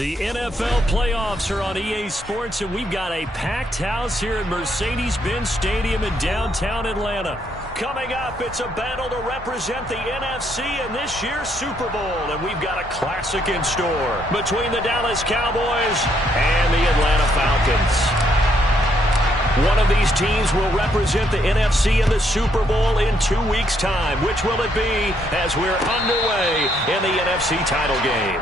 The NFL playoffs are on EA Sports, and we've got a packed house here at Mercedes-Benz Stadium in downtown Atlanta. Coming up, it's a battle to represent the NFC in this year's Super Bowl, and we've got a classic in store between the Dallas Cowboys and the Atlanta Falcons. One of these teams will represent the NFC in the Super Bowl in 2 weeks' time. Which will it be as we're underway in the NFC title game?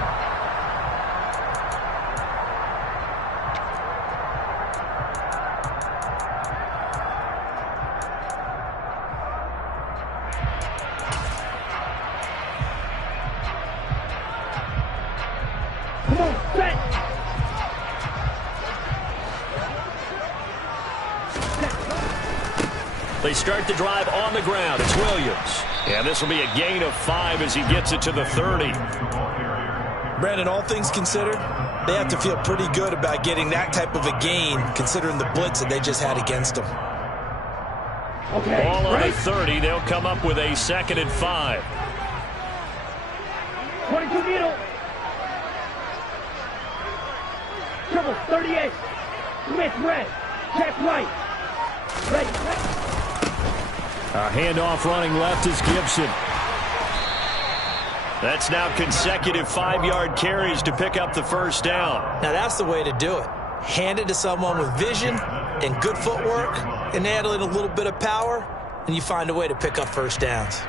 They start the drive on the ground. It's Williams. And this will be a gain of 5 as he gets it to the 30. Brandon, all things considered, they have to feel pretty good about getting that type of a gain considering the blitz that they just had against them. Okay, ball on the 30. They'll come up with a 2nd and 5. 22 middle. Triple 38. Smith red. Check right. Ready. A handoff running left is Gibson. That's now consecutive 5-yard carries to pick up the first down. Now that's the way to do it. Hand it to someone with vision and good footwork and add in a little bit of power, and you find a way to pick up first downs.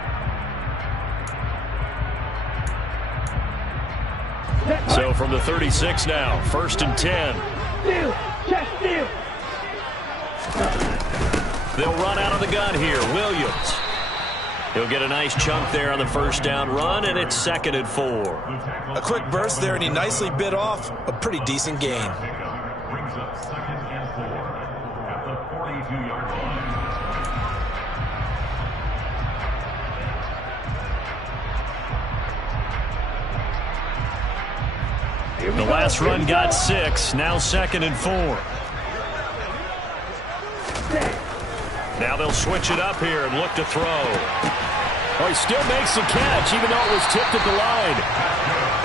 So from the 36 now, 1st and 10. Steal. Check steal. They'll run out of the gun here. Williams. He'll get a nice chunk there on the first down run, and it's 2nd and 4. A quick burst there, and he nicely bit off a pretty decent gain. Brings up 2nd and 4 at the 42-yard line. The last run got 6. Now 2nd and 4. Now they'll switch it up here and look to throw. Oh, he still makes the catch, even though it was tipped at the line.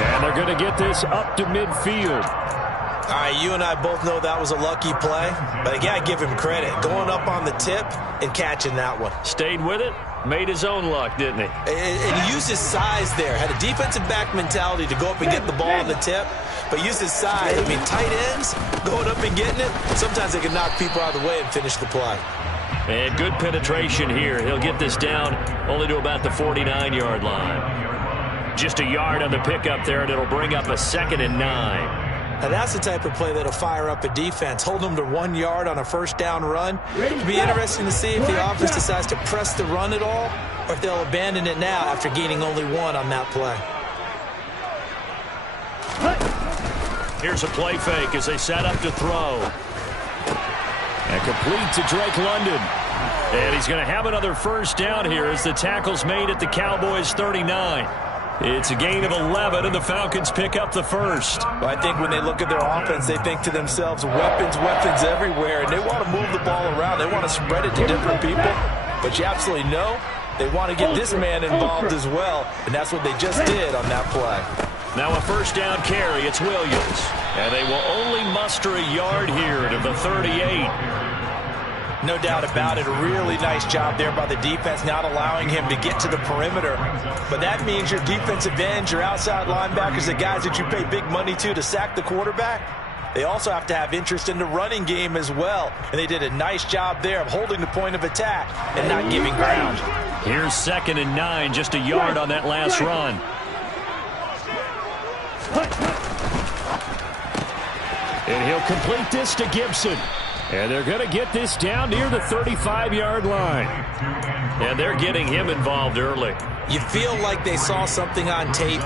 And they're going to get this up to midfield. All right, you and I both know that was a lucky play, but I got to give him credit. Going up on the tip and catching that one. Stayed with it, made his own luck, didn't he? And he used his size there. Had a defensive back mentality to go up and get the ball on the tip, but used his size. I mean, tight ends, going up and getting it, sometimes they can knock people out of the way and finish the play. And good penetration here. He'll get this down only to about the 49-yard line. Just a yard on the pickup there, and it'll bring up a 2nd and 9. Now that's the type of play that'll fire up a defense. Hold them to 1 yard on a first down run. It'll be interesting to see if the offense decides to press the run at all, or if they'll abandon it now after gaining only 1 on that play. Here's a play fake as they set up to throw. And complete to Drake London. And he's going to have another first down here as the tackle's made at the Cowboys' 39. It's a gain of 11, and the Falcons pick up the first. Well, I think when they look at their offense, they think to themselves, weapons everywhere, and they want to move the ball around. They want to spread it to different people. But you absolutely know they want to get this man involved as well, and that's what they just did on that play. Now a first down carry. It's Williams. And they will only muster a yard here to the 38. No doubt about it. A really nice job there by the defense, not allowing him to get to the perimeter. But that means your defensive ends, your outside linebackers, the guys that you pay big money to sack the quarterback, they also have to have interest in the running game as well. And they did a nice job there of holding the point of attack and not giving ground. Here's 2nd and 9, just a yard on that last run. And he'll complete this to Gibson. And they're going to get this down near the 35-yard line. And they're getting him involved early. You feel like they saw something on tape,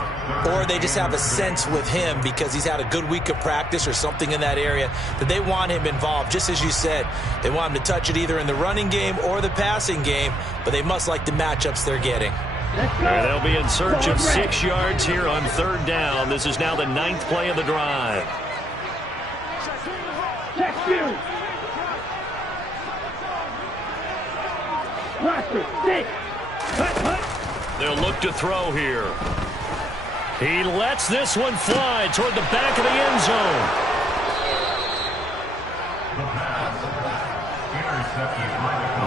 or they just have a sense with him because he's had a good week of practice or something in that area that they want him involved. Just as you said, they want him to touch it either in the running game or the passing game, but they must like the matchups they're getting. And they'll be in search of 6 yards here on 3rd down. This is now the 9th play of the drive. Check you. They'll look to throw here. He lets this one fly toward the back of the end zone.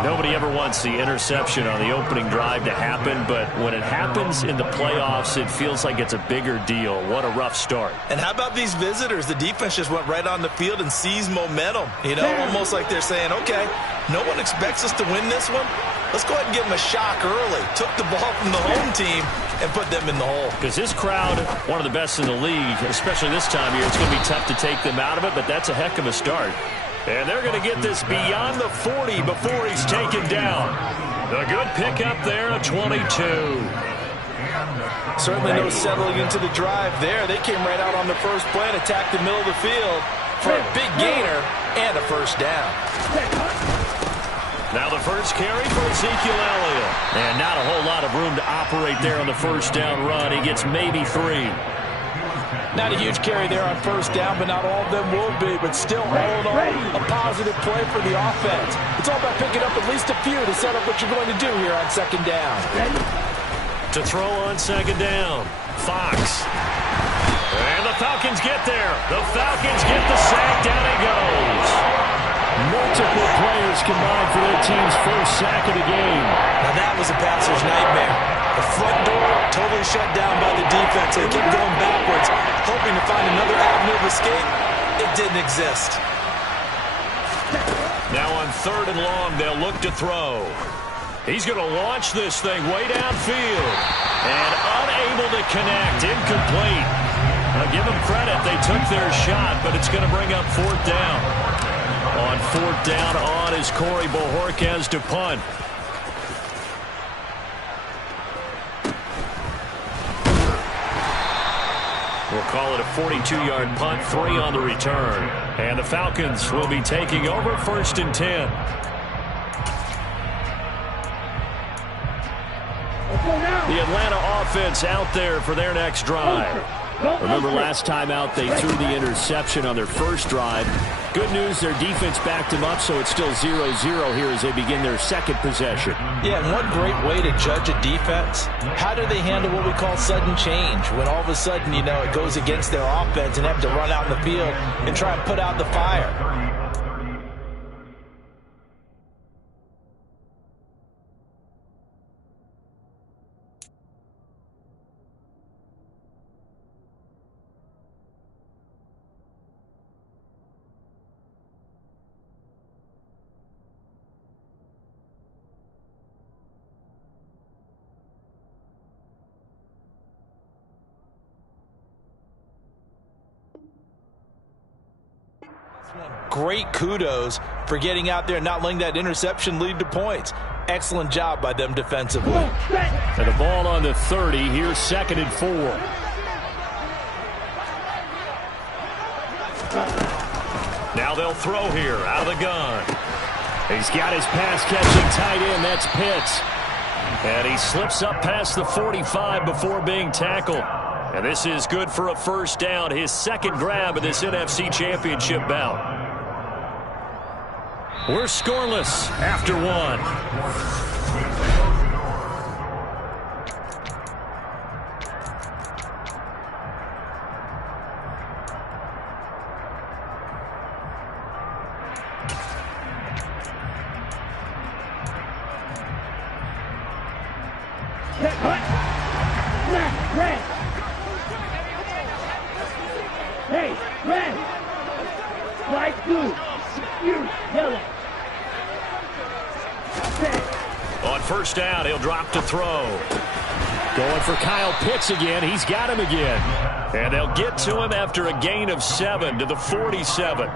Nobody ever wants the interception on the opening drive to happen, but when it happens in the playoffs, it feels like it's a bigger deal. What a rough start. And how about these visitors? The defense just went right on the field and seized momentum. You know, almost like they're saying, okay, no one expects us to win this one. Let's go ahead and give them a shock early. Took the ball from the home team and put them in the hole. Because this crowd, one of the best in the league, especially this time of year, it's going to be tough to take them out of it, but that's a heck of a start. And they're going to get this beyond the 40 before he's taken down. A good pickup there, a 22. Certainly no settling into the drive there. They came right out on the first play and attacked the middle of the field for a big gainer and a first down. Now the first carry for Ezekiel Elliott. And not a whole lot of room to operate there on the first down run. He gets maybe 3. Not a huge carry there on first down, but not all of them will be. But still, all in all, a positive play for the offense. It's all about picking up at least a few to set up what you're going to do here on second down. To throw on second down, Fox. And the Falcons get there. The Falcons get the sack. Down he goes. Multiple players combined for their team's first sack of the game. Now that was a passer's nightmare. The front door totally shut down by the defense. They kept going backwards, hoping to find another avenue of escape. It didn't exist. Now on 3rd and long, they'll look to throw. He's going to launch this thing way downfield. And unable to connect. Incomplete. I'll give them credit. They took their shot, but it's going to bring up 4th down. On 4th down on is Corey Bojorquez to punt. We'll call it a 42-yard punt, 3 on the return. And the Falcons will be taking over 1st and 10. The Atlanta offense out there for their next drive. Remember last time out they threw the interception on their first drive. Good news, their defense backed them up, so it's still 0-0 here as they begin their second possession. Yeah, and one great way to judge a defense, how do they handle what we call sudden change? When all of a sudden, you know, it goes against their offense and have to run out in the field and try and put out the fire. Great kudos for getting out there and not letting that interception lead to points. Excellent job by them defensively. And the ball on the 30. Here's 2nd and 4. Now they'll throw here out of the gun. He's got his pass-catching tight end. That's Pitts. And he slips up past the 45 before being tackled. And this is good for a first down. His second grab of this NFC Championship bout. We're scoreless after 1. Hey, red, light blue, you, yellow. On first down, he'll drop to throw. Going for Kyle Pitts again. He's got him again. And they'll get to him after a gain of 7 to the 47.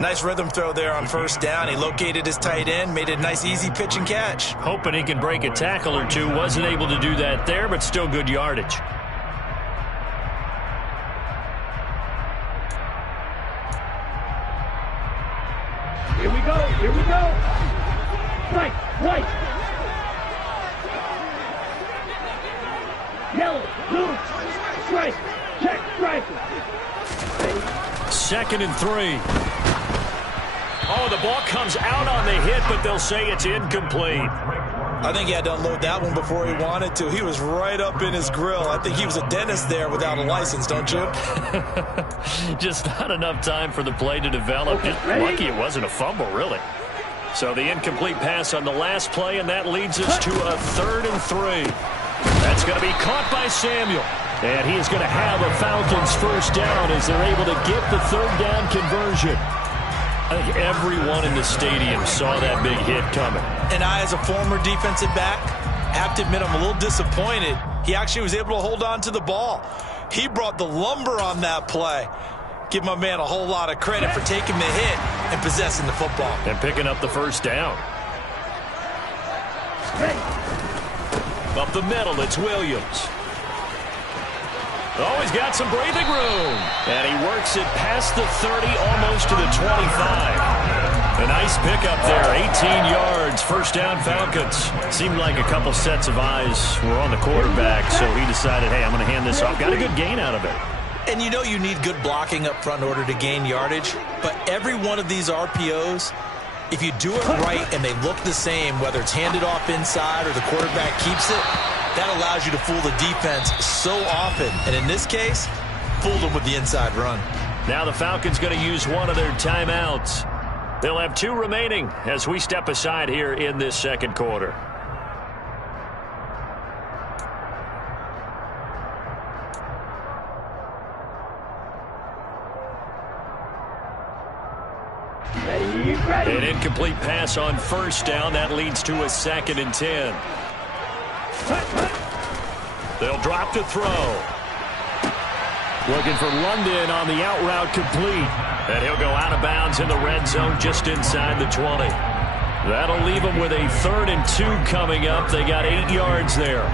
Nice rhythm throw there on first down. He located his tight end, made a nice easy pitch and catch. Hoping he can break a tackle or two. Wasn't able to do that there, but still good yardage. Here we go, here we go. Strike, white. Yellow, blue, strike, check, strike. 2nd and 3. Oh, the ball comes out on the hit, but they'll say it's incomplete. I think he had to unload that one before he wanted to. He was right up in his grill. I think he was a dentist there without a license, don't you? Just not enough time for the play to develop. Just lucky it wasn't a fumble, really. So the incomplete pass on the last play, and that leads us to a 3rd and 3. That's going to be caught by Samuel. And he is going to have a Falcons first down as they're able to get the 3rd down conversion. I think everyone in the stadium saw that big hit coming. And I, as a former defensive back, have to admit I'm a little disappointed. He actually was able to hold on to the ball. He brought the lumber on that play. Give my man a whole lot of credit for taking the hit and possessing the football. And picking up the first down. Up the middle, it's Williams. Oh, he's got some breathing room. And he works it past the 30, almost to the 25. A nice pickup there, 18 yards, first down Falcons. Seemed like a couple sets of eyes were on the quarterback, so he decided, hey, I'm going to hand this off. Got a good gain out of it. And you know you need good blocking up front in order to gain yardage, but every one of these RPOs, if you do it right and they look the same, whether it's handed off inside or the quarterback keeps it, that allows you to fool the defense so often. And in this case, fooled them with the inside run. Now the Falcons going to use one of their timeouts. They'll have 2 remaining as we step aside here in this second quarter. An incomplete pass on first down. That leads to a 2nd and 10. They'll drop to throw. Looking for London on the out route complete. And he'll go out of bounds in the red zone just inside the 20. That'll leave them with a 3rd and 2 coming up. They got 8 yards there.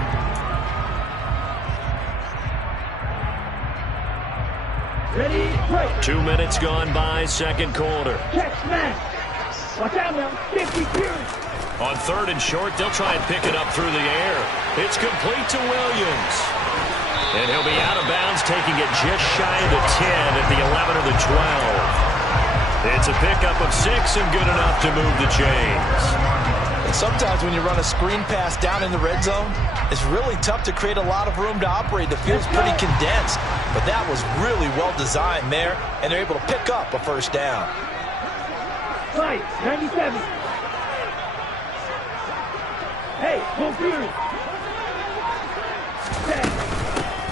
Ready, break. 2 minutes gone by, second quarter. Check smash. Watch out now. 50 period. On 3rd and short, they'll try and pick it up through the air. It's complete to Williams. And he'll be out of bounds, taking it just shy of the 10 at the 11 or the 12. It's a pickup of 6 and good enough to move the chains. And sometimes when you run a screen pass down in the red zone, it's really tough to create a lot of room to operate. The field's pretty condensed, but that was really well designed there, and they're able to pick up a first down. Fight, 97. Hey, full fury.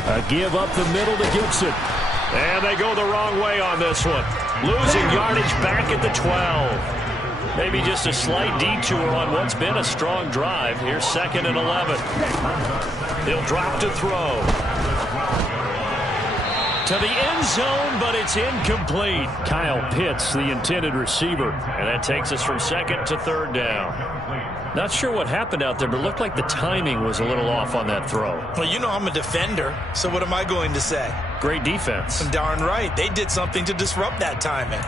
A give up the middle to Gibson. And they go the wrong way on this one. Losing yardage back at the 12. Maybe just a slight detour on what's been a strong drive. Here's 2nd and 11. He'll drop to throw. To the end zone, but it's incomplete. Kyle Pitts, the intended receiver. And that takes us from 2nd to 3rd down. Not sure what happened out there, but it looked like the timing was a little off on that throw. Well, you know I'm a defender, so what am I going to say? Great defense. Darn right. They did something to disrupt that timing.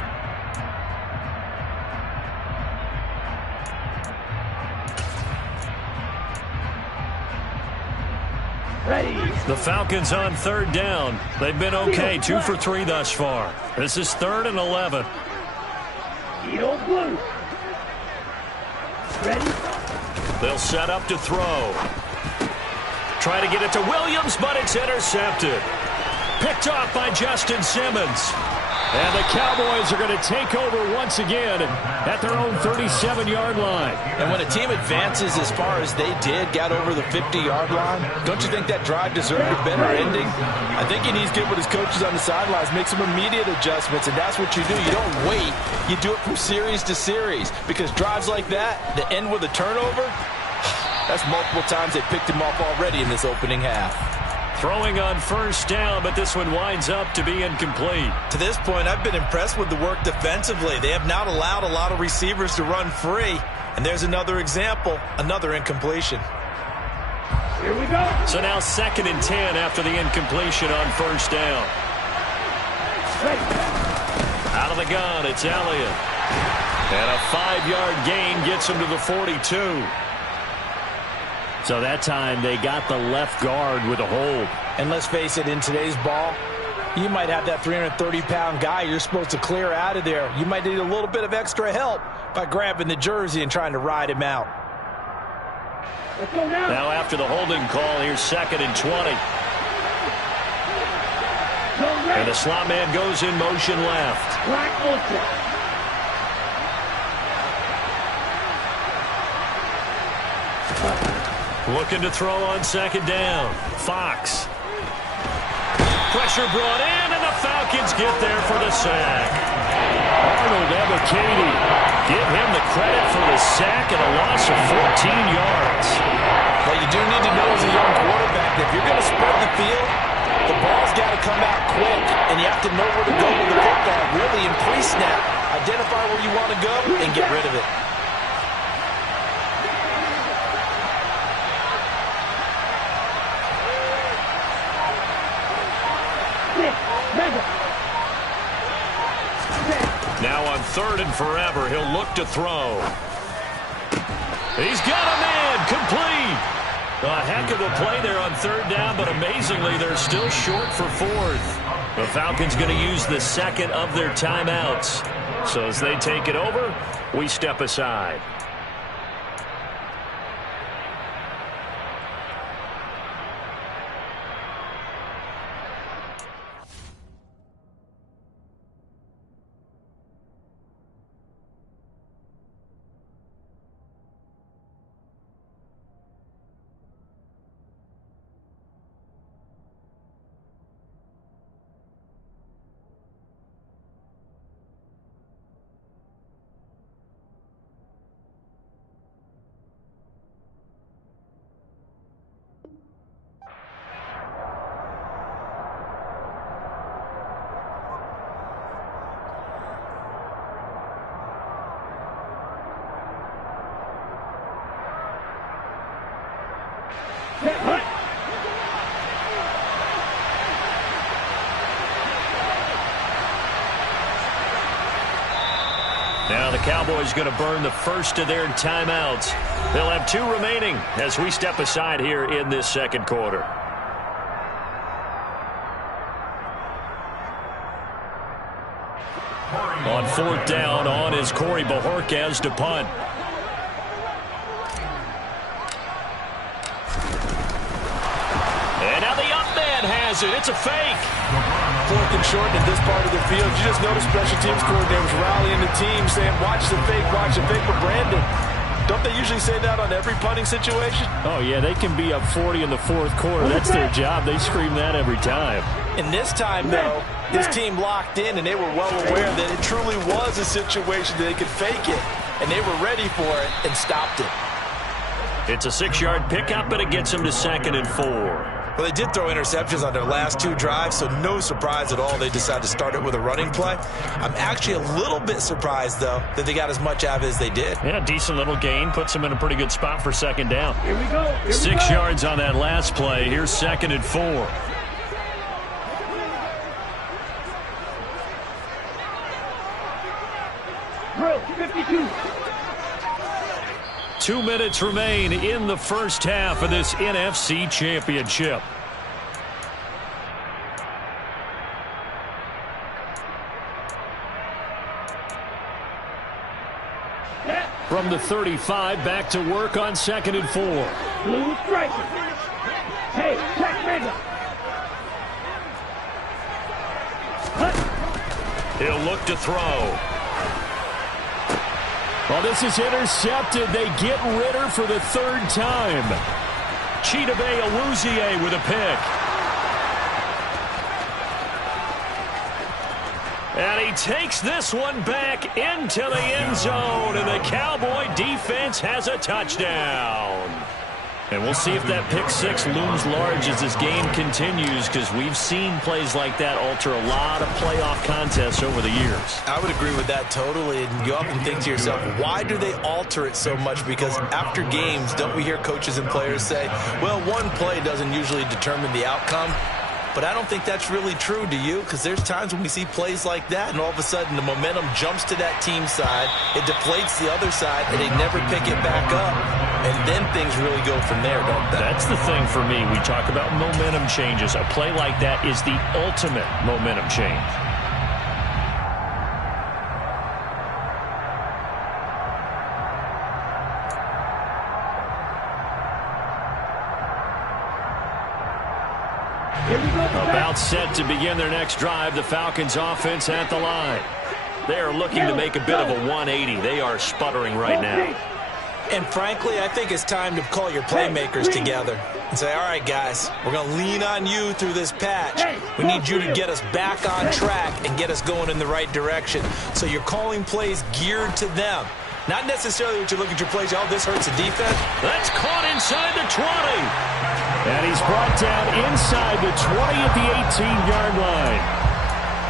Ready. The Falcons on 3rd down. They've been okay, 2 for 3 thus far. This is 3rd and 11. Eagle blue. Ready. They'll set up to throw. Try to get it to Williams, but it's intercepted. Picked off by Justin Simmons. And the Cowboys are going to take over once again at their own 37-yard line. And when a team advances as far as they did, got over the 50-yard line, don't you think that drive deserved a better ending? I think he needs to get with his coaches on the sidelines, make some immediate adjustments, and that's what you do. You don't wait. You do it from series to series, because drives like that end with a turnover, that's multiple times they picked him off already in this opening half. Throwing on first down, but this one winds up to be incomplete. To this point, I've been impressed with the work defensively. They have not allowed a lot of receivers to run free. And there's another example, another incompletion. Here we go. So now 2nd and 10 after the incompletion on first down. Ready. Out of the gun, it's Elliott. And a 5-yard gain gets him to the 42. So that time they got the left guard with a hold. And let's face it, in today's ball, you might have that 330-pound guy you're supposed to clear out of there. You might need a little bit of extra help by grabbing the jersey and trying to ride him out. Let's go now. Now after the holding call, here's 2nd and 20. And the slot man goes in motion left. Black Ultra. Looking to throw on 2nd down. Fox. Pressure brought in, and the Falcons get there for the sack. Arnold Ebiketie. Give him the credit for the sack and a loss of 14 yards. Well, you do need to know as a young quarterback that if you're going to spread the field, the ball's got to come out quick, and you have to know where to go with the football. Really, in pre-snap, identify where you want to go and get rid of it. Now on 3rd and forever, he'll look to throw. He's got a man, complete. A heck of a play there on 3rd down, but amazingly, they're still short for 4th. The Falcons going to use the 2nd of their timeouts. So as they take it over, we step aside. Now the Cowboys going to burn the first of their timeouts. They'll have 2 remaining as we step aside here in this 2nd quarter. On 4th down, on is Corey Bojorquez to punt. And now the up man has it. It's a fake. 4th and short in this part of the field. You just noticed special teams coordinators rallying the team saying, watch the fake, watch the fake. But Brandon, don't they usually say that on every punting situation? Oh, yeah, they can be up 40 in the 4th quarter. That's their job. They scream that every time. And this time, though, this team locked in, and they were well aware that it truly was a situation that they could fake it, and they were ready for it and stopped it. It's a 6-yard pickup, and it gets them to 2nd and 4. Well, they did throw interceptions on their last 2 drives, so no surprise at all they decided to start it with a running play. I'm actually a little bit surprised, though, that they got as much out of it as they did. Yeah, decent little gain. Puts them in a pretty good spot for 2nd down. Here we go. 6 yards on that last play. Here's 2nd and 4. Drill 52. 2 minutes remain in the first half of this NFC Championship. From the 35, back to work on 2nd and 4. Blue striker. Hey, check mega. He'll look to throw. Well, this is intercepted. They get Ritter for the 3rd time. Chidobe Awuzie with a pick. And he takes this one back into the end zone, and the Cowboy defense has a touchdown. And we'll see if that pick 6 looms large as this game continues, because we've seen plays like that alter a lot of playoff contests over the years. I would agree with that totally. And you often think to yourself, why do they alter it so much? Because after games, don't we hear coaches and players say, well, one play doesn't usually determine the outcome? But I don't think that's really true, do you? Because there's times when we see plays like that, and all of a sudden the momentum jumps to that team side, it deflates the other side, and they never pick it back up. And then things really go from there, don't they? That's the thing for me. We talk about momentum changes. A play like that is the ultimate momentum change. About set to begin their next drive, the Falcons offense at the line. They are looking to make a bit of a 180. They are sputtering right now. And frankly, I think it's time to call your playmakers together and say, all right, guys, we're going to lean on you through this patch. We need you to get us back on track and get us going in the right direction. So you're calling plays geared to them. Not necessarily what you look at your plays, oh, this hurts the defense. That's caught inside the 20. And he's brought down inside the 20 at the 18-yard line.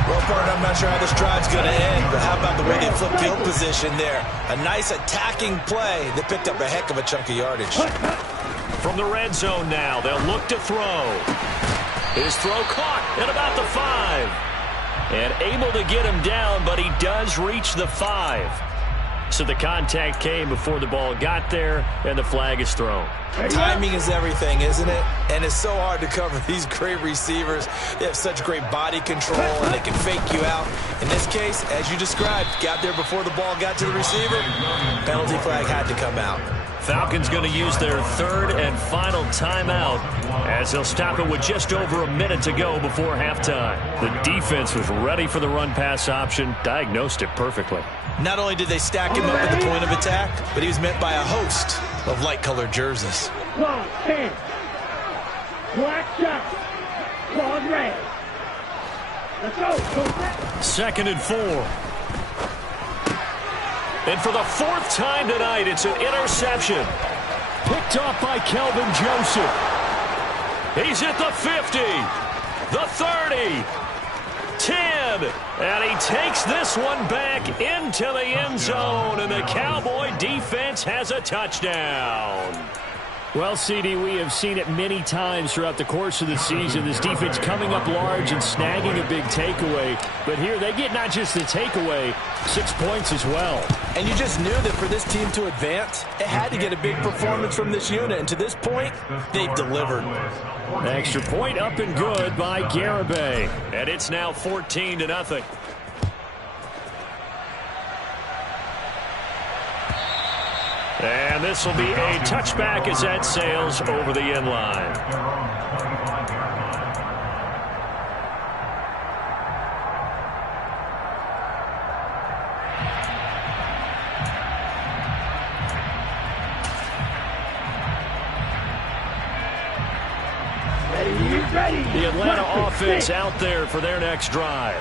Well, partner, I'm not sure how this drive's going to end, but how about the way they flip field position there? A nice attacking play that picked up a heck of a chunk of yardage. From the red zone now, they'll look to throw. His throw caught at about the 5. And able to get him down, but he does reach the 5. So the contact came before the ball got there, and the flag is thrown. Timing is everything, isn't it? And it's so hard to cover these great receivers. They have such great body control, and they can fake you out. In this case, as you described, got there before the ball got to the receiver. Penalty flag had to come out. Falcons going to use their third and final timeout as they'll stop it with just over a minute to go before halftime. The defense was ready for the run-pass option, diagnosed it perfectly. Not only did they stack him up at the point of attack, but he was met by a host of light-colored jerseys. Claws, hands. Black shot. Claws, red. Let's go. Second and 4. And for the 4th time tonight, it's an interception. Picked off by Kelvin Joseph. He's at the 50, the 30, 10, and he takes this one back into the end zone, and the Cowboy defense has a touchdown. Well, CD, we have seen it many times throughout the course of the season. This defense coming up large and snagging a big takeaway. But here they get not just the takeaway, 6 points as well. And you just knew that for this team to advance, it had to get a big performance from this unit. And to this point, they've delivered. An extra point up and good by Garibay. And it's now 14-0. And this will be a touchback as that sails over the end line. The Atlanta offense out there for their next drive.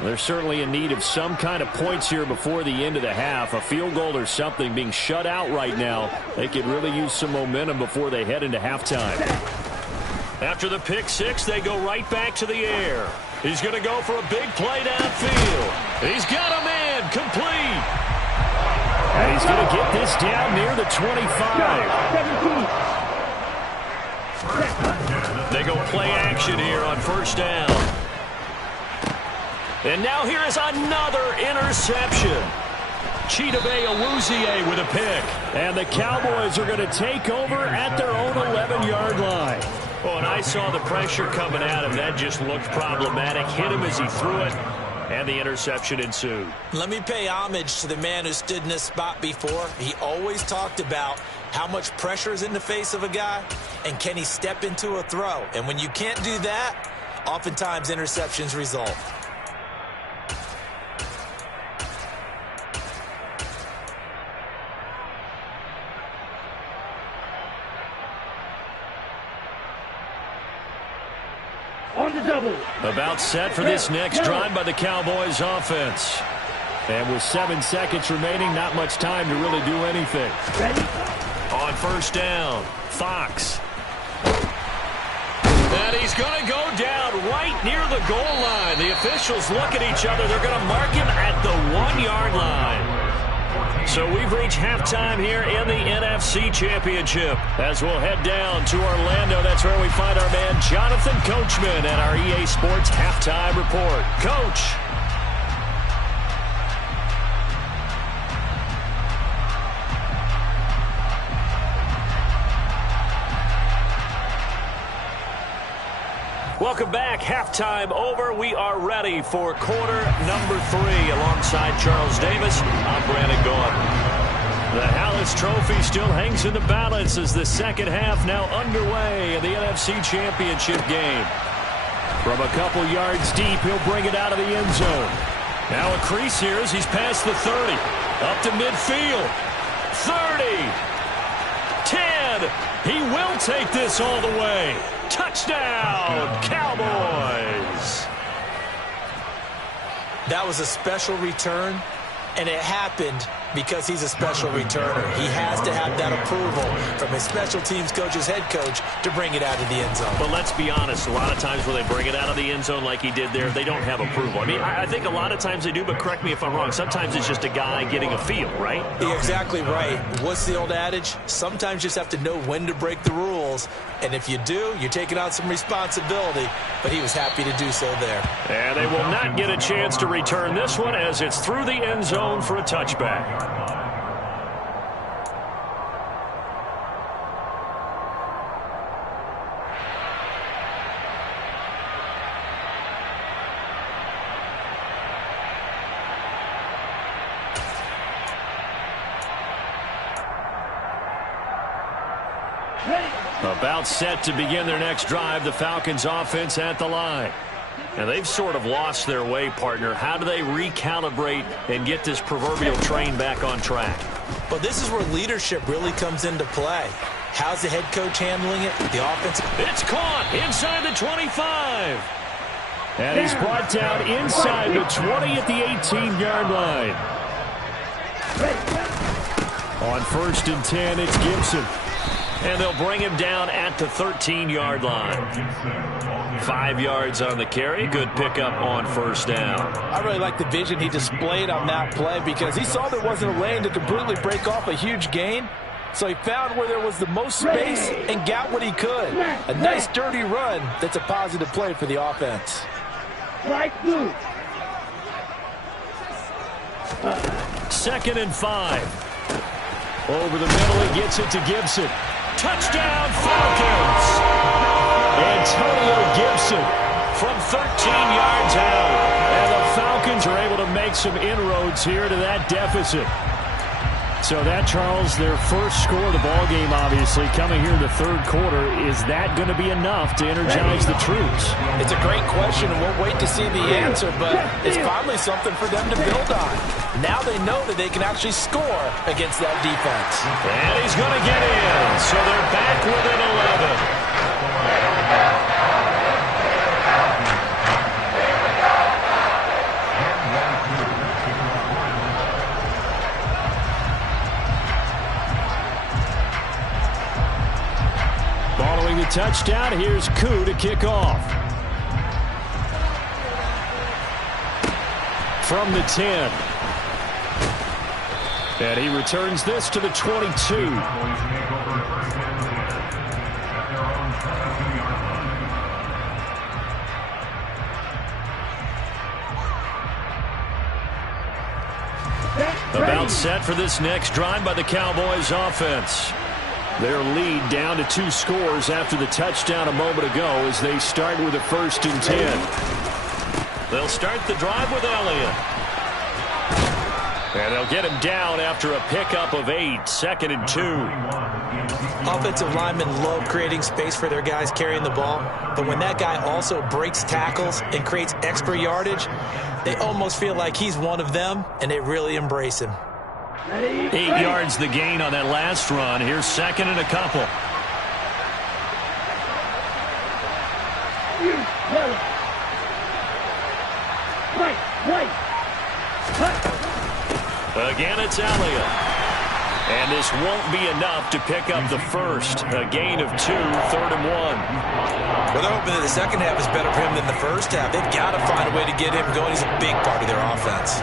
They're certainly in need of some kind of points here before the end of the half. A field goal or something, being shut out right now. They could really use some momentum before they head into halftime. After the pick six, they go right back to the air. He's going to go for a big play downfield. He's got a man complete. And he's going to get this down near the 25. They go play action here on first down. And now here is another interception. Chidobe Awuzie with a pick. And the Cowboys are going to take over at their own 11-yard line. Oh, and I saw the pressure coming at him. That just looked problematic. Hit him as he threw it, and the interception ensued. Let me pay homage to the man who stood in this spot before. He always talked about how much pressure is in the face of a guy, and can he step into a throw. And when you can't do that, oftentimes interceptions result. About set for this next drive by the Cowboys offense. And with 7 seconds remaining, not much time to really do anything. On first down, Fox. And he's going to go down right near the goal line. The officials look at each other. They're going to mark him at the 1-yard line. So we've reached halftime here in the NFC Championship. As we'll head down to Orlando, that's where we find our man Jonathan Coachman at our EA Sports Halftime Report. Coach. Welcome back. Halftime over. We are ready for quarter number 3. Alongside Charles Davis, I'm Brandon Gaudin. The Hallis Trophy still hangs in the balance as the second half now underway in the NFC Championship game. From a couple yards deep, he'll bring it out of the end zone. Now a crease here as he's past the 30. Up to midfield. 30. 10. He will take this all the way. Touchdown, Cowboys. That was a special return, and it happened because he's a special returner. He has to have that approval from his special teams coach's head coach to bring it out of the end zone. But let's be honest, a lot of times when they bring it out of the end zone like he did there, they don't have approval. I mean, I think a lot of times they do, but correct me if I'm wrong. Sometimes it's just a guy getting a feel, right? You're exactly right. What's the old adage? Sometimes you just have to know when to break the rules. And if you do, you're taking on some responsibility. But he was happy to do so there. And they will not get a chance to return this one as it's through the end zone for a touchback. About set to begin their next drive, the Falcons offense at the line. And they've sort of lost their way, partner. How do they recalibrate and get this proverbial train back on track? Well, this is where leadership really comes into play. How's the head coach handling it? The offense. It's caught inside the 25. And he's brought down inside the 20 at the 18-yard line. On 1st and 10, it's Gibson. And they'll bring him down at the 13-yard line. 5 yards on the carry. Good pickup on 1st down. I really like the vision he displayed on that play because he saw there wasn't a lane to completely break off a huge gain. So he found where there was the most space and got what he could. A nice, dirty run that's a positive play for the offense. Right through. 2nd and 5. Over the middle, he gets it to Gibson. Touchdown, Falcons! Antonio Gibson from 13 yards out. And the Falcons are able to make some inroads here to that deficit. So that, Charles, their first score of the ballgame, obviously, coming here in the 3rd quarter. Is that going to be enough to energize the troops? It's a great question, and we'll wait to see the answer, but it's finally something for them to build on. Now they know that they can actually score against that defense. And he's going to get in, so they're back within 11. Following the touchdown, here's Koo to kick off. From the 10. And he returns this to the 22. About set for this next drive by the Cowboys offense. Their lead down to 2 scores after the touchdown a moment ago as they start with a 1st and 10. They'll start the drive with Elliott. And they'll get him down after a pickup of 8, 2nd and 2. Offensive linemen love creating space for their guys carrying the ball, but when that guy also breaks tackles and creates extra yardage, they almost feel like he's one of them, and they really embrace him. 8 yards the gain on that last run. Here's 2nd and a couple. Again, it's Elliott. And this won't be enough to pick up the first. A gain of 2, 3rd and 1. Well, they're hoping that the second half is better for him than the first half. They've got to find a way to get him going. He's a big part of their offense.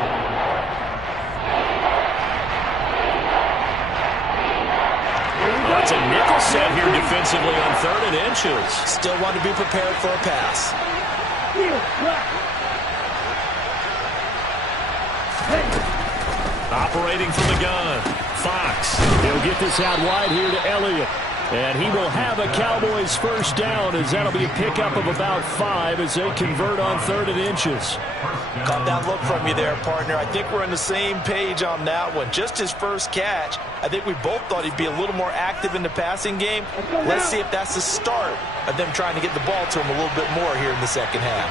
It's a nickel set here defensively on 3rd and inches. Still want to be prepared for a pass. Operating from the gun. Fox. He'll get this out wide here to Elliott. And he will have a Cowboys first down, as that'll be a pickup of about 5 as they convert on 3rd and inches. Caught that look from you there, partner. I think we're on the same page on that one. Just his first catch. I think we both thought he'd be a little more active in the passing game. Let's see if that's the start of them trying to get the ball to him a little bit more here in the second half.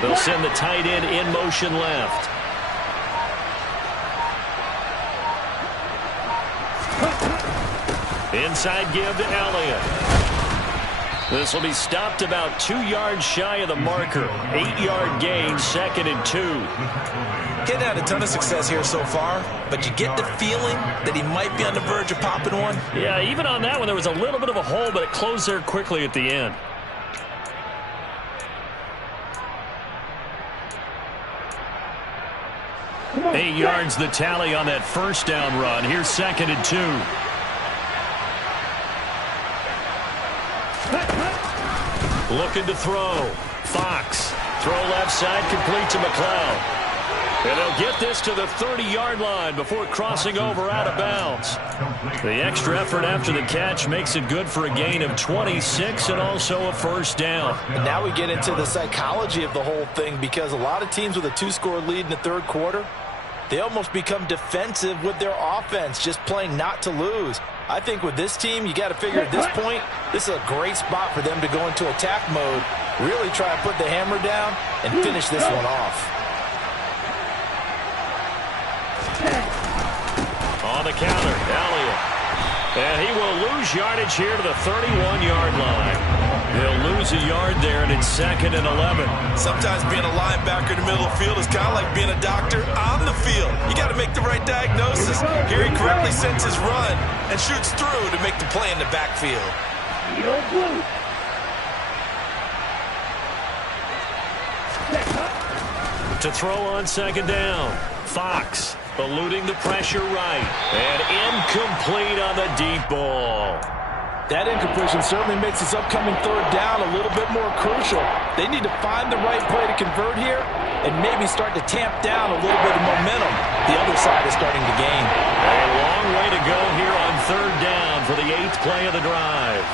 They'll send the tight end in motion left. Inside give to Elliott. This will be stopped about 2 yards shy of the marker. 8-yard gain, 2nd and 2. Getting had a ton of success here so far, but you get the feeling that he might be on the verge of popping one. Yeah, even on that one, there was a little bit of a hole, but it closed there quickly at the end. On, 8 yards the tally on that first down run. Here's 2nd and 2. Looking to throw. Fox. Throw left side, complete to McLeod. And they'll get this to the 30-yard line before crossing over out of bounds. The extra effort after the catch makes it good for a gain of 26 and also a first down. And now we get into the psychology of the whole thing, because a lot of teams with a 2-score lead in the 3rd quarter, they almost become defensive with their offense, just playing not to lose. I think with this team, you got to figure at this point, this is a great spot for them to go into attack mode, really try to put the hammer down and finish this one off. On the counter, Elliott. And he will lose yardage here to the 31-yard line. They'll lose a yard there, and it's 2nd and 11. Sometimes being a linebacker in the middle of the field is kind of like being a doctor on the field. You got to make the right diagnosis. Here he correctly sends his run and shoots through to make the play in the backfield. To throw on 2nd down, Fox eluding the pressure right, and incomplete on the deep ball. That incompletion certainly makes this upcoming 3rd down a little bit more crucial. They need to find the right play to convert here and maybe start to tamp down a little bit of momentum. The other side is starting to gain. A long way to go here on 3rd down for the 8th play of the drive.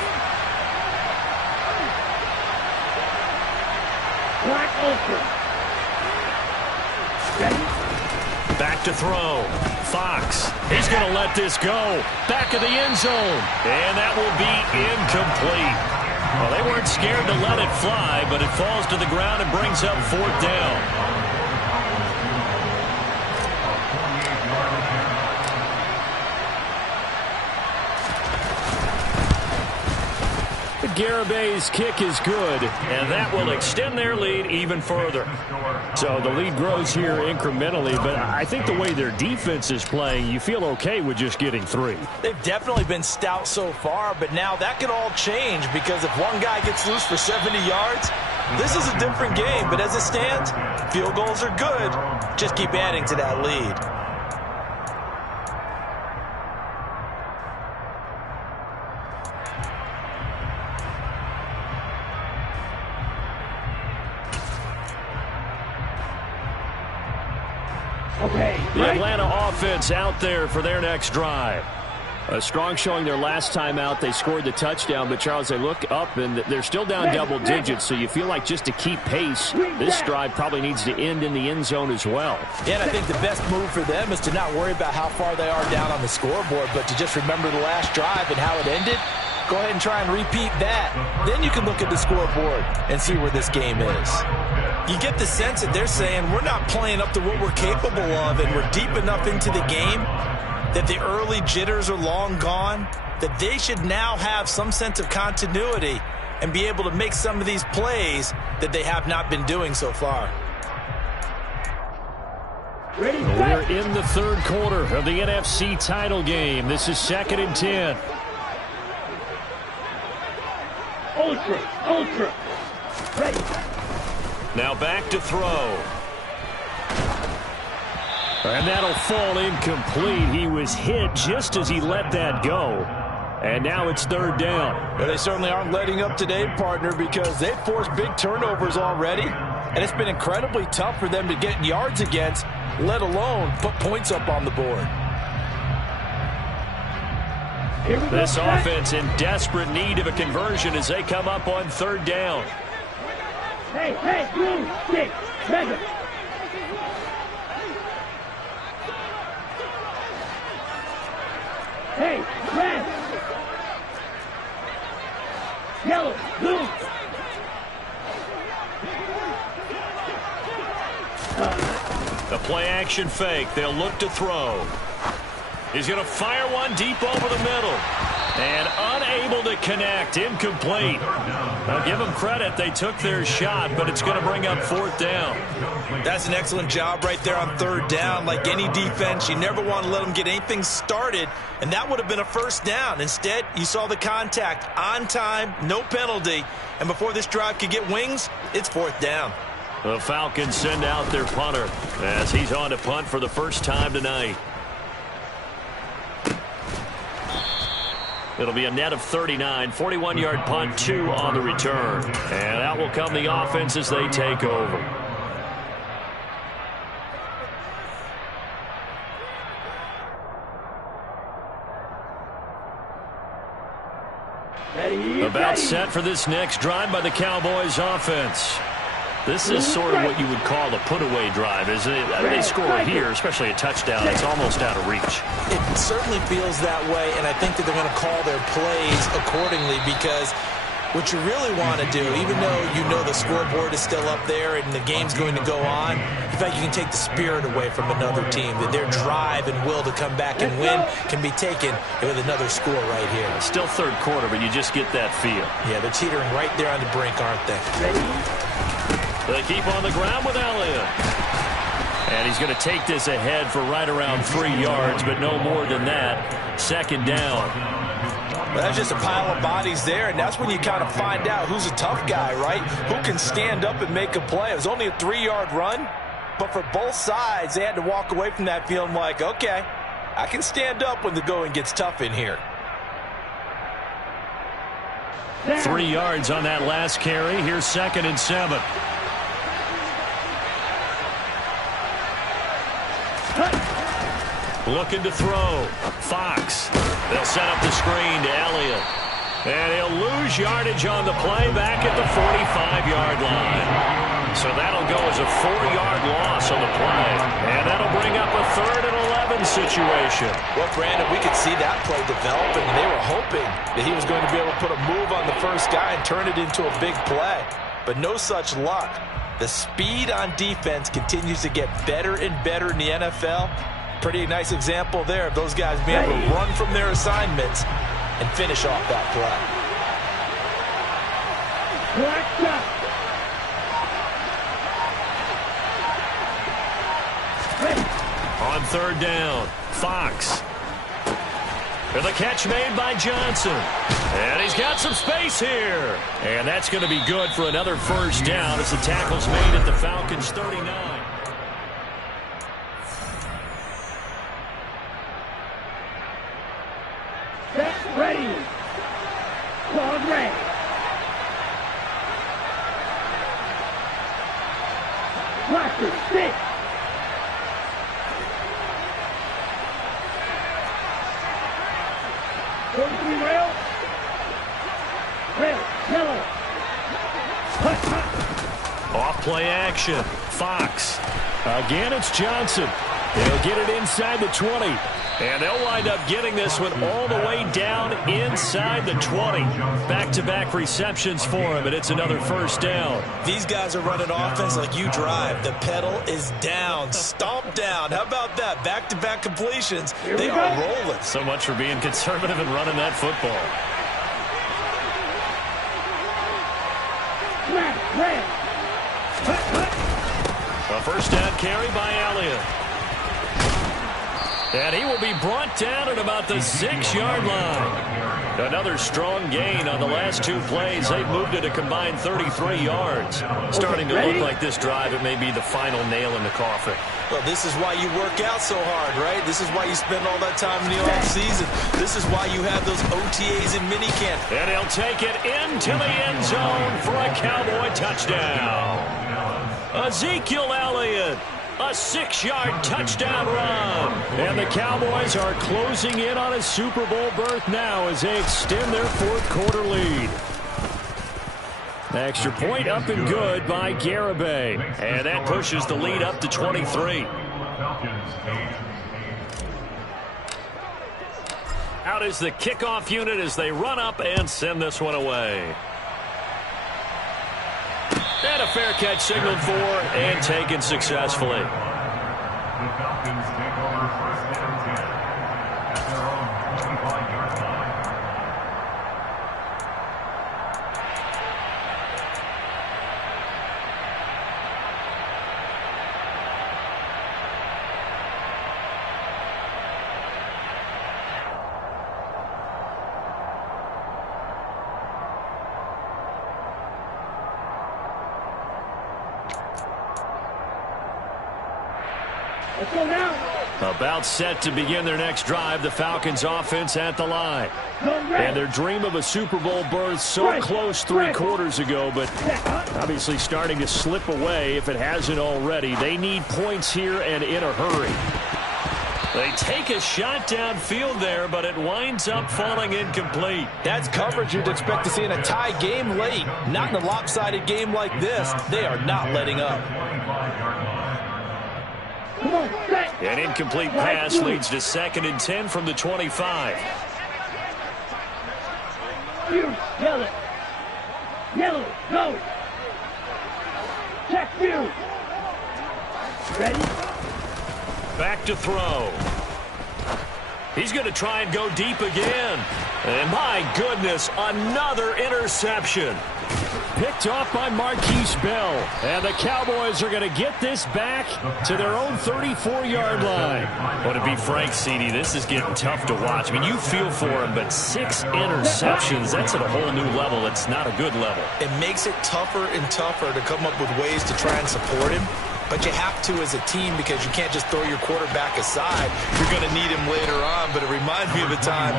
Black ultra. Back to throw. Fox. He's going to let this go. Back of the end zone. And that will be incomplete. Well, they weren't scared to let it fly, but it falls to the ground and brings up 4th down. Garabay's kick is good, and that will extend their lead even further. So the lead grows here incrementally, but I think the way their defense is playing, you feel okay with just getting 3. They've definitely been stout so far, but now that could all change, because if one guy gets loose for 70 yards, this is a different game. But as it stands, field goals are good. Just keep adding to that lead. The Atlanta offense out there for their next drive. A strong showing their last time out. They scored the touchdown, but Charles, they look up and they're still down double digits, so you feel like just to keep pace, this drive probably needs to end in the end zone as well. Yeah, and I think the best move for them is to not worry about how far they are down on the scoreboard, but to just remember the last drive and how it ended. Go ahead and try and repeat that. Then you can look at the scoreboard and see where this game is. You get the sense that they're saying we're not playing up to what we're capable of, and we're deep enough into the game that the early jitters are long gone, that they should now have some sense of continuity and be able to make some of these plays that they have not been doing so far. We're in the 3rd quarter of the NFC title game. This is 2nd and 10. Ultra. Ready. Now back to throw. And that'll fall incomplete. He was hit just as he let that go. And now it's 3rd down. Well, they certainly aren't letting up today, partner, because they've forced big turnovers already. And it's been incredibly tough for them to get yards against let alone put points up on the board. This offense in desperate need of a conversion as they come up on 3rd down. Hey, blue, stick, mega. Hey, red. Yellow, blue. The play action fake. They'll look to throw. He's going to fire one deep over the middle. And unable to connect. Incomplete. I'll give them credit. They took their shot, but it's going to bring up 4th down. That's an excellent job right there on 3rd down. Like any defense, you never want to let them get anything started, and that would have been a 1st down. Instead, you saw the contact on time, no penalty, and before this drive could get wings, it's 4th down. The Falcons send out their punter as he's on to punt for the first time tonight. It'll be a net of 39, 41-yard punt, 2 on the return. And out will come the offense as they take over. About set for this next drive by the Cowboys offense. This is sort of what you would call a put-away drive, isn't it? They score here, especially a touchdown. It's almost out of reach. It certainly feels that way, and I think that they're going to call their plays accordingly because what you really want to do, even though you know the scoreboard is still up there and the game's going to go on, in fact, you can take the spirit away from another team, that their drive and will to come back and win can be taken with another score right here. Still 3rd quarter, but you just get that feel. Yeah, they're teetering right there on the brink, aren't they? They keep on the ground with Elliott. And he's going to take this ahead for right around 3 yards, but no more than that. 2nd down. Well, that's just a pile of bodies there, and that's when you kind of find out who's a tough guy, right? Who can stand up and make a play. It was only a 3-yard run, but for both sides, they had to walk away from that feeling like, okay, I can stand up when the going gets tough in here. 3 yards on that last carry. Here's 2nd and 7. Looking to throw. Fox. They'll set up the screen to Elliott. And he'll lose yardage on the play back at the 45-yard line. So that'll go as a 4-yard loss on the play. And that'll bring up a 3rd and 11 situation. Well, Brandon, we could see that play developing, and they were hoping that he was going to be able to put a move on the first guy and turn it into a big play. But no such luck. The speed on defense continues to get better and better in the NFL. Pretty nice example there of those guys being able to run from their assignments and finish off that play. On 3rd down, Fox. And the catch made by Johnson. And he's got some space here. And that's going to be good for another 1st down as the tackle's made at the Falcons' 39. Ready. Claude Ray. Roster, 6. Rail. Red, yellow. Off play action. Fox. Again, it's Johnson. He'll get it inside the 20. And they'll wind up getting this one all the way down inside the 20. Back-to-back receptions for him, and it's another 1st down. These guys are running offense like you drive. The pedal is down, stomp down. How about that? Back-to-back completions. They are rolling. So much for being conservative and running that football. A 1st down carry by Elliott. And he will be brought down at about the 6-yard line. Another strong gain on the last 2 plays. They've moved it a combined 33 yards. Starting to look like this drive, it may be the final nail in the coffin. Well, this is why you work out so hard, right? This is why you spend all that time in the offseason. This is why you have those OTAs and minicamp. And he'll take it into the end zone for a Cowboy touchdown. Ezekiel Elliott A 6-yard touchdown run. And the Cowboys are closing in on a Super Bowl berth now as they extend their fourth-quarter lead. Extra point up and good by Garibay. And that pushes the lead up to 23. Out is the kickoff unit as they run up and send this one away. And a fair catch signaled for and taken successfully. The Falcons take over first and 10 at their own 25-yard line. Let's go now. About set to begin their next drive, the Falcons offense at the line. And their dream of a Super Bowl berth so close 3 quarters ago, but obviously starting to slip away if it hasn't already. They need points here and in a hurry. They take a shot downfield there, but it winds up falling incomplete. That's coverage you'd expect to see in a tie game late. Not in a lopsided game like this. They are not letting up. An incomplete pass leads to 2nd and 10 from the 25. Yell it. Yell it. Go. Check you. Ready? Back to throw. He's going to try and go deep again. And my goodness, another interception. Picked off by Marquise Bell. And the Cowboys are going to get this back to their own 34-yard line. Well, to be frank, CD, this is getting tough to watch. I mean, you feel for him, but 6 interceptions, that's at a whole new level. It's not a good level. It makes it tougher and tougher to come up with ways to try and support him. But you have to as a team because you can't just throw your quarterback aside. You're going to need him later on. But it reminds me of a time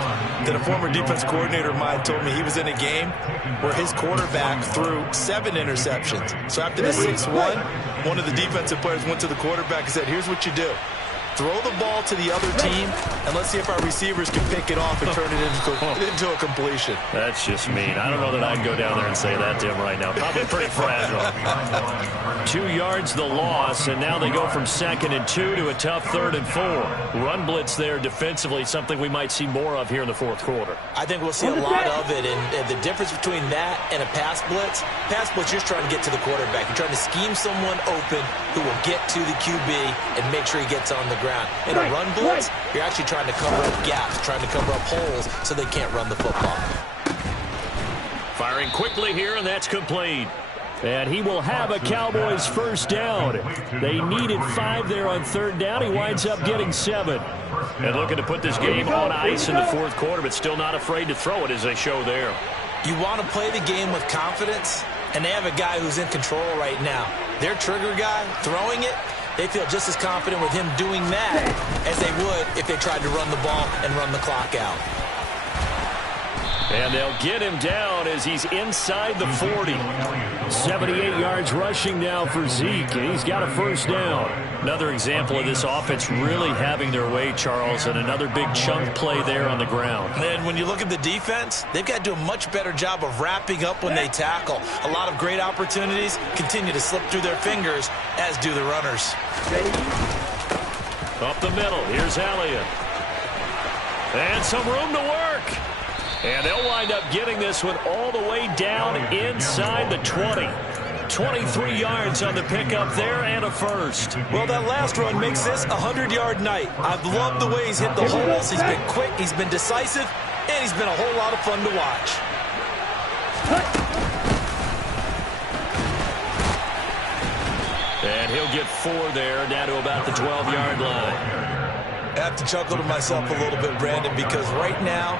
that a former defense coordinator of mine told me he was in a game where his quarterback threw 7 interceptions. So after the 6-1, one of the defensive players went to the quarterback and said, here's what you do. Throw the ball to the other team, and let's see if our receivers can pick it off and turn it into a completion. That's just mean. I don't know that I'd go down there and say that to him right now. Probably pretty fragile. 2 yards the loss, and now they go from 2nd and 2 to a tough 3rd and 4. Run blitz there defensively, something we might see more of here in the 4th quarter. I think we'll see a lot of it, and the difference between that and a pass blitz, you're just trying to get to the quarterback. You're trying to scheme someone open who will get to the QB and make sure he gets on the ground. In a run blitz, you're actually trying to cover up gaps, trying to cover up holes so they can't run the football. Firing quickly here, and that's complete. And he will have a Cowboys first down. They needed 5 there on 3rd down. He winds up getting 7. And looking to put this game on ice in the 4th quarter, but still not afraid to throw it as they show there. You want to play the game with confidence, and they have a guy who's in control right now. Their trigger guy throwing it, they feel just as confident with him doing that as they would if they tried to run the ball and run the clock out. And they'll get him down as he's inside the 40. 78 yards rushing now for Zeke, and he's got a first down. Another example of this offense really having their way, Charles, and another big chunk play there on the ground. And when you look at the defense, they've got to do a much better job of wrapping up when they tackle. A lot of great opportunities continue to slip through their fingers, as do the runners. Up the middle, here's Elliott. And some room to work. And they'll wind up getting this one all the way down inside the 20. 23 yards on the pickup there and a first. Well, that last run makes this a 100-yard night. I've loved the way he's hit the holes. He's been quick, he's been decisive, and he's been a whole lot of fun to watch. And he'll get 4 there, down to about the 12-yard line. I have to chuckle to myself a little bit, Brandon, because right now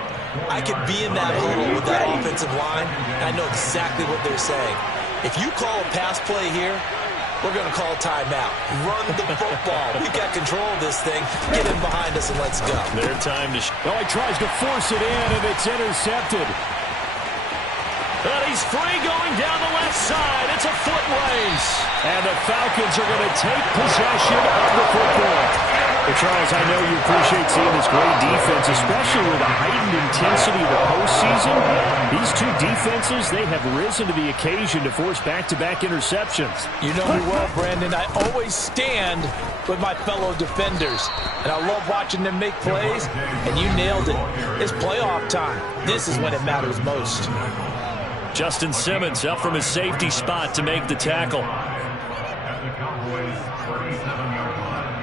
I could be in that huddle with that offensive line, and I know exactly what they're saying. If you call a pass play here, we're going to call a timeout. Run the football. We've got control of this thing. Get in behind us and let's go. Their time to... he tries to force it in, and it's intercepted. And he's free going down the left side. It's a foot race. And the Falcons are going to take possession of the football. Well, Charles, I know you appreciate seeing this great defense, especially with the heightened intensity of the postseason. These two defenses, they have risen to the occasion to force back-to-back interceptions. You know me well, Brandon. I always stand with my fellow defenders. And I love watching them make plays. And you nailed it. It's playoff time. This is when it matters most. Justin Simmons up from his safety spot to make the tackle. At the Cowboys' 37-yard line.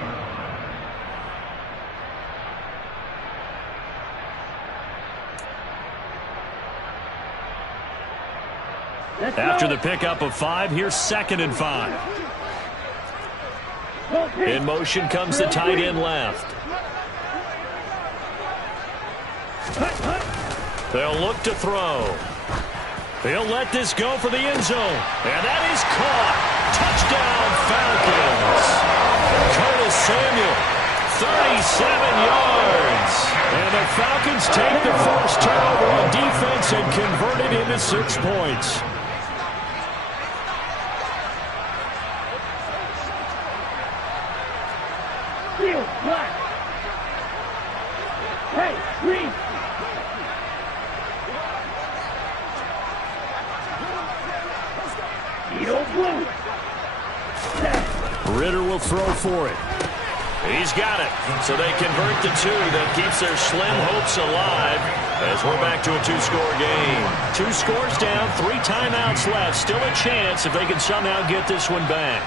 After the pickup of 5, here's 2nd and 5. In motion comes the tight end left. They'll look to throw. He'll let this go for the end zone. And that is caught. Touchdown, Falcons. Curtis Samuel, 37 yards. And the Falcons take the first turnover on defense and convert it into 6 points. Black. Hey, green. Blue. Ritter will throw for it. He's got it. So they convert the 2. That keeps their slim hopes alive as we're back to a 2-score game. 2 scores down, 3 timeouts left. Still a chance if they can somehow get this one back.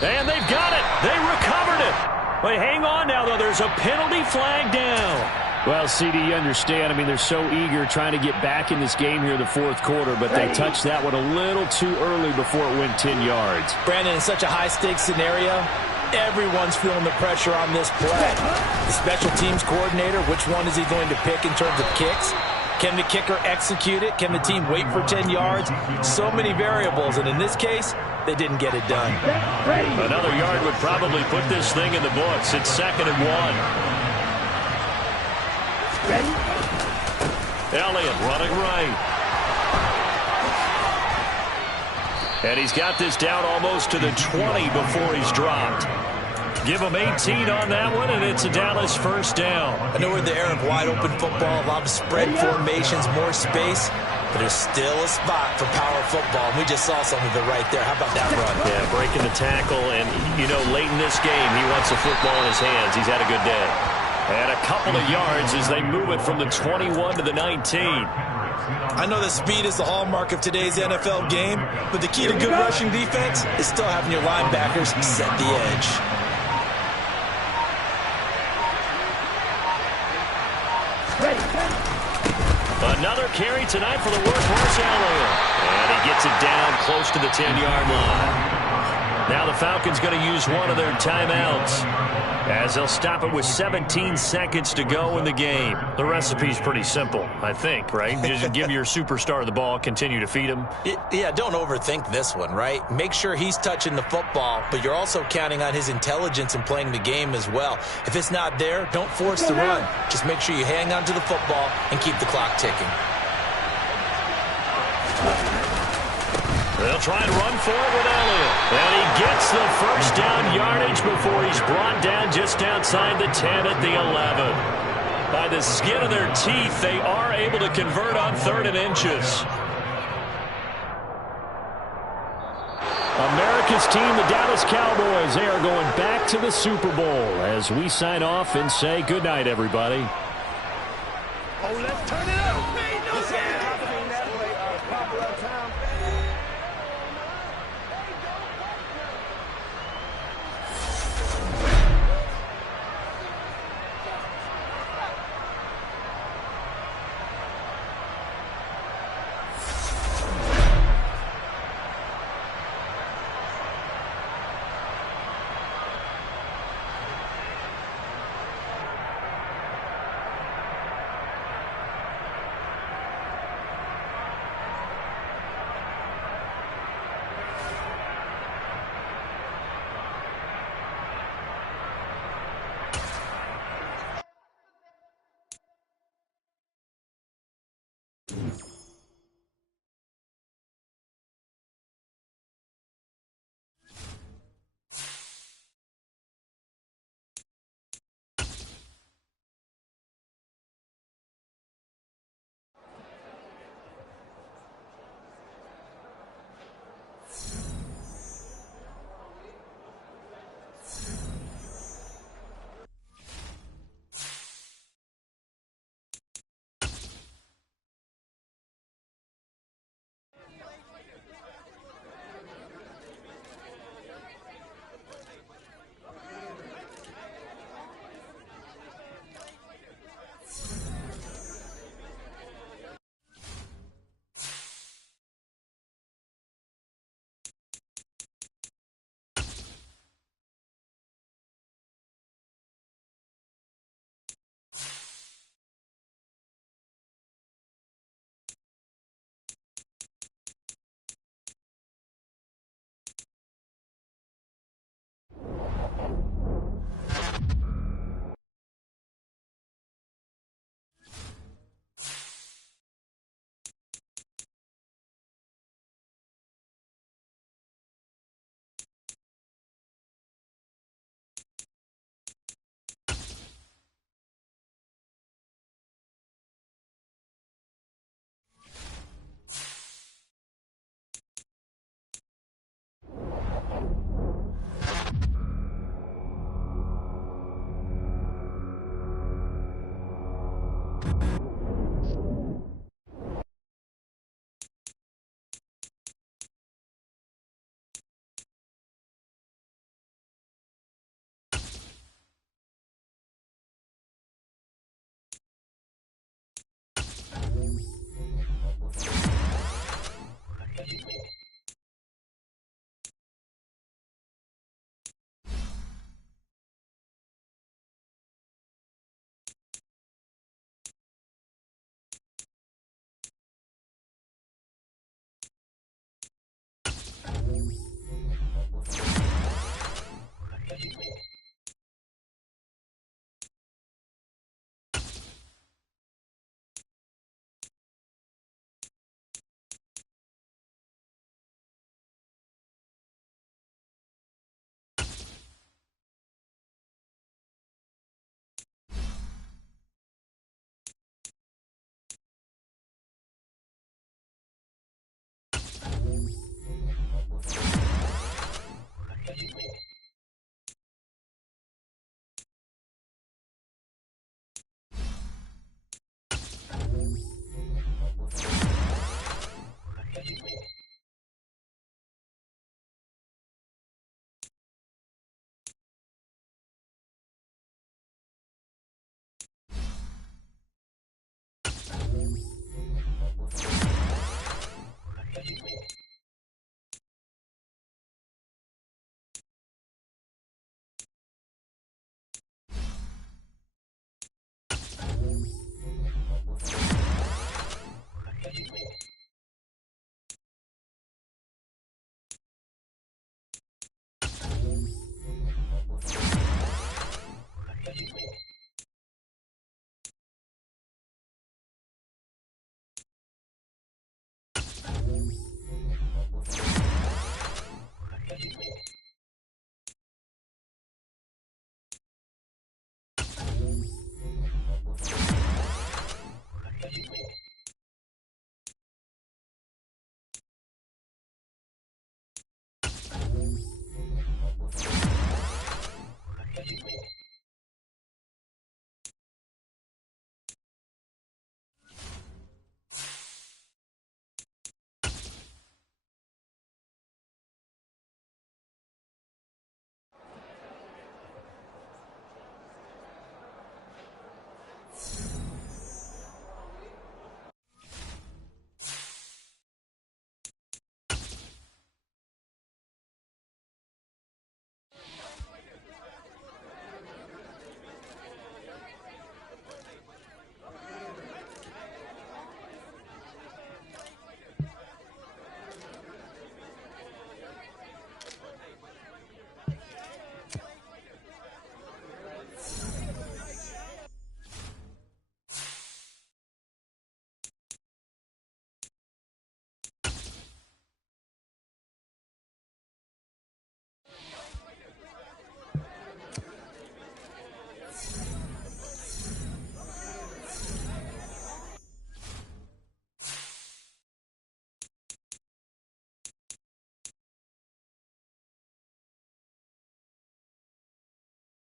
And they've got it. They recovered it. But hang on now, though. There's a penalty flag down. Well, CD, you understand. I mean, they're so eager trying to get back in this game here in the 4th quarter, but they touched that one a little too early before it went 10 yards. Brandon, in such a high-stakes scenario, everyone's feeling the pressure on this play. The special teams coordinator, which one is he going to pick in terms of kicks? Can the kicker execute it? Can the team wait for 10 yards? So many variables, and in this case, they didn't get it done. Another yard would probably put this thing in the books. It's 2nd and 1. Elliott running right. And he's got this down almost to the 20 before he's dropped. Give him 18 on that one, and it's a Dallas first down. I know we're in the era of wide-open football, a lot of spread formations, more space, but there's still a spot for power football, and we just saw some of it right there. How about that run? Yeah, breaking the tackle, and, you know, late in this game, he wants the football in his hands. He's had a good day. And a couple of yards as they move it from the 21 to the 19. I know that speed is the hallmark of today's NFL game, but the key to good rushing defense is still having your linebackers set the edge. Another carry tonight for the workhorse Elliott. And he gets it down close to the 10-yard line. Now the Falcons going to use one of their timeouts as they'll stop it with 17 seconds to go in the game. The recipe's pretty simple, I think, right? Just give your superstar the ball, continue to feed him. Yeah, don't overthink this one, right? Make sure he's touching the football, but you're also counting on his intelligence in playing the game as well. If it's not there, don't force the run. Just make sure you hang on to the football and keep the clock ticking. They'll try and run for it with Elliott. And he gets the first down yardage before he's brought down just outside the 10 at the 11. By the skin of their teeth, they are able to convert on 3rd and inches. America's team, the Dallas Cowboys, they are going back to the Super Bowl as we sign off and say goodnight, everybody. Oh, let's turn it up.